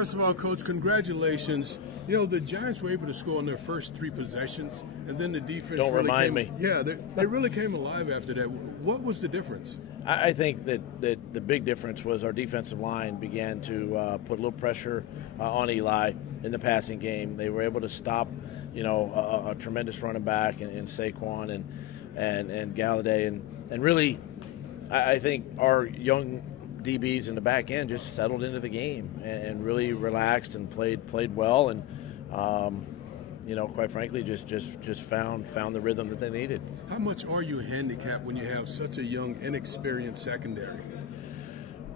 First of all, Coach, congratulations. You know, the Giants were able to score on their first 3 possessions, and then the defense Don't really remind came, me. Yeah, they really came alive after that. What was the difference? I think that the big difference was our defensive line began to put a little pressure on Eli in the passing game. They were able to stop, a tremendous running back in Saquon and Galladay, and really, I think our young DBs in the back end just settled into the game and really relaxed and played well, and quite frankly, just found the rhythm that they needed. How much are you handicapped when you have such a young, inexperienced secondary?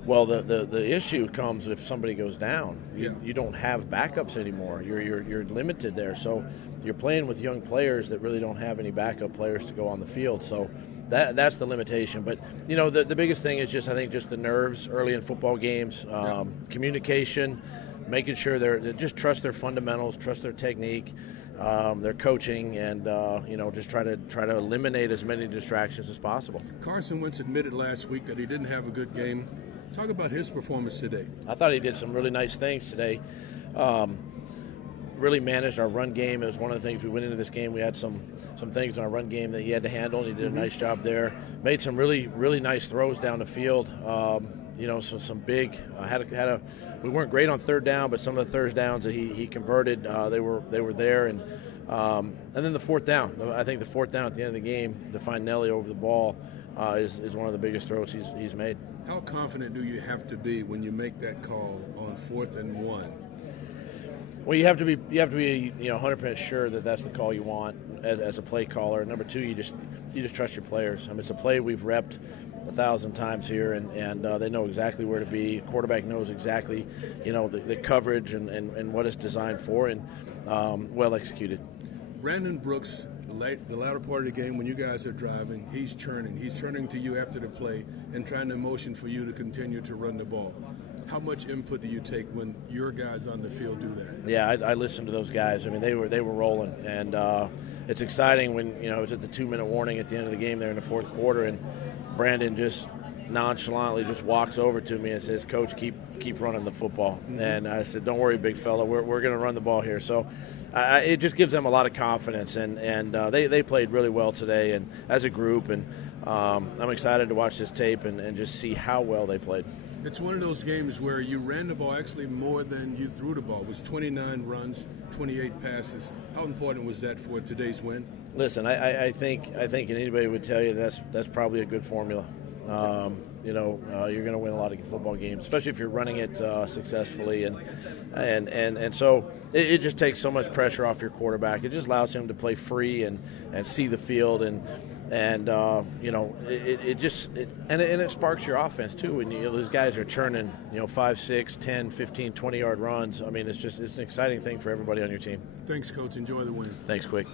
Well, the issue comes if somebody goes down. You don't have backups anymore. You're limited there. So you're playing with young players that really don't have any backup players to go on the field. So that's the limitation. But the biggest thing is just the nerves early in football games, communication, making sure they just trust their fundamentals, trust their technique, their coaching, and just try to eliminate as many distractions as possible. Carson Wentz admitted last week that he didn't have a good game. Talk about his performance today. I thought he did some really nice things today. Really managed our run game. It was one of the things we went into this game. We had some things in our run game that he had to handle, and he did a nice job there. Made some really, really nice throws down the field. Some big. We weren't great on third down, but some of the third downs that he converted, they were there. And then the fourth down. I think the fourth down at the end of the game to find Nelly over the ball is one of the biggest throws he's made. How confident do you have to be when you make that call on 4th and 1? Well, you have to be 100% sure that that's the call you want as a play caller. Number 2, you just trust your players. I mean, it's a play we've repped 1,000 times here, and they know exactly where to be. The quarterback knows exactly, the coverage and what it's designed for, and well executed. Brandon Brooks, the latter part of the game when you guys are driving, he's turning to you after the play and trying to motion for you to continue to run the ball. How much input do you take when your guys on the field do that? Yeah, I listened to those guys. I mean, they were rolling, and it's exciting when it was at the 2-minute warning at the end of the game there in the fourth quarter, and Brandon just nonchalantly just walks over to me and says, "Coach, keep running the football." Mm-hmm. And I said, "Don't worry, big fella, we're going to run the ball here." So it just gives them a lot of confidence, and they played really well today, and as a group, and I'm excited to watch this tape and just see how well they played. It's one of those games where you ran the ball actually more than you threw the ball. It was 29 runs, 28 passes. How important was that for today's win? Listen, I think anybody would tell you that's probably a good formula. You're going to win a lot of football games, especially if you're running it successfully, and so it just takes so much pressure off your quarterback. It just allows him to play free and see the field, and it sparks your offense too. And those guys are churning 5, 6, 10, 15, 20-yard runs. I mean, it's an exciting thing for everybody on your team. Thanks, Coach. Enjoy the win. Thanks, Quick.